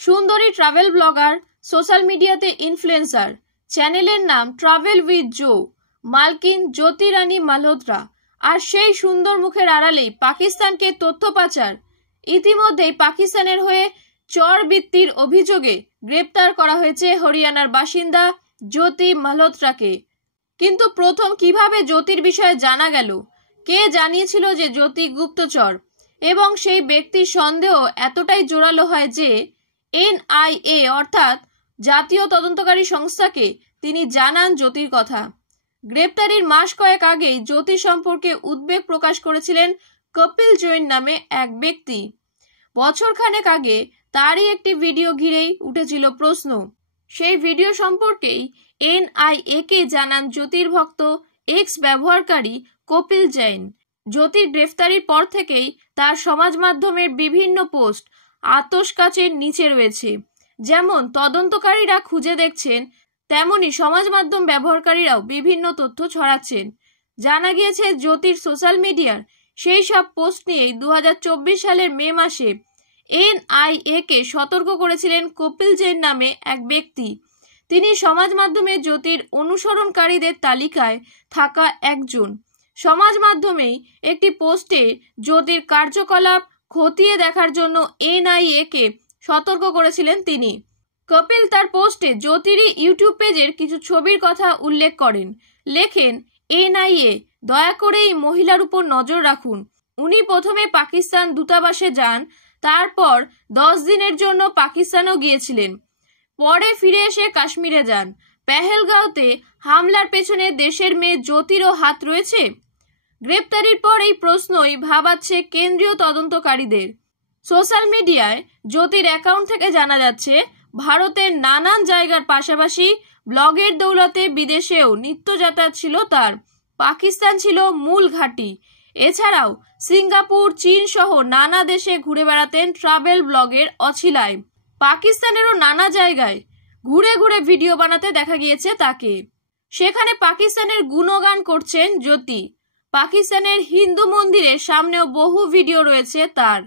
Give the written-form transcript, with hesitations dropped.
সুন্দরী travel blogger, social মিডিয়াতে influencer, চ্যানেলের নাম ট্রাভেল উইথ জো, মালকিন জ্যোতি রানী মালহোত্রা। আর সেই সুন্দর মুখের আড়ালেই পাকিস্তানকে তথ্য পাচার। ইতিমধ্যেই পাকিস্তানের হয়ে চরবৃত্তির অভিযোগে গ্রেপ্তার করা হয়েছে হরিয়ানার বাসিন্দা জ্যোতি মালহোত্রাকে। কিন্তু প্রথম কিভাবে জ্যোতির বিষয়ে জানা গেল? কে জানিয়েছিল যে জ্যোতি গুপ্তচর? এবং সেই ব্যক্তির সন্দেহ এতটাই জোরালো হয় যে এনআইএ অর্থাৎ জাতীয় তদন্তকারী সংস্থাকে তিনি জানান জ্যোতির কথা। গ্রেপ্তারির মাস কয়েক আগেই জ্যোতি সম্পর্কে উদ্বেগ প্রকাশ করেছিলেন কপিল জৈন নামে এক ব্যক্তি। বছরখানেক আগে তারই একটি ভিডিও ঘিরেই উঠেছিল প্রশ্ন। সেই ভিডিও সম্পর্কেই এনআইএ কে জানান জ্যোতির ভক্ত এক্স ব্যবহারকারী কপিল জৈন। জ্যোতির গ্রেফতারির পর থেকেই তার সমাজ মাধ্যমের বিভিন্ন পোস্ট আতশকাচের নিচে রয়েছে। যেমন তদন্তকারীরা খুঁজে দেখছেন, তেমনি সমাজ মাধ্যম ব্যবহারকারীরাও বিভিন্ন তথ্য ছড়াচ্ছেন। জানা গিয়েছে জ্যোতির সোশ্যাল মিডিয়ার সেই সব পোস্ট নিয়েই 2024 সালের মে মাসে এনআইএ কে সতর্ক করেছিলেন কপিল জৈন নামে এক ব্যক্তি। তিনি সমাজ মাধ্যমে জ্যোতির অনুসরণকারীদের তালিকায় থাকা একজন। সমাজ মাধ্যমেই একটি পোস্টে জ্যোতির কার্যকলাপ খতিয়ে দেখার জন্য এনআইএ কে সতর্ক করেছিলেন তিনি। কপিল তার পোস্টে জ্যোতিরই ইউটিউব পেজের কিছু ছবির কথা উল্লেখ করেন। লেখেন, এনআইএ দয়া করে এই মহিলার উপর নজর রাখুন। উনি প্রথমে পাকিস্তান দূতাবাসে যান, তারপর 10 দিনের জন্য পাকিস্তানও গিয়েছিলেন। পরে ফিরে এসে কাশ্মীরে যান। পেহেলগাঁওতে হামলার পেছনে দেশের মেয়ে জ্যোতিরও হাত রয়েছে। গ্রেপ্তারির পর এই প্রশ্নই ভাবাচ্ছে কেন্দ্রীয় তদন্তকারীদের। সোশ্যাল মিডিয়ায় জ্যোতির অ্যাকাউন্ট থেকে জানা যাচ্ছে ভারতের নানান জায়গার পাশাপাশি ব্লগের দৌলতে বিদেশেও নিত্য যাতায়াত ছিল তার। পাকিস্তান ছিল মূল ঘাঁটি। এছাড়াও সিঙ্গাপুর, চীন সহ নানা দেশে ঘুরে বেড়াতেন ট্রাভেল ব্লগের অছিলায়। পাকিস্তানেরও নানা জায়গায় ঘুরে ঘুরে ভিডিও বানাতে দেখা গিয়েছে তাকে। সেখানে পাকিস্তানের গুণগান করছেন জ্যোতি। পাকিস্তানের হিন্দু মন্দিরের সামনেও বহু ভিডিও রয়েছে তার।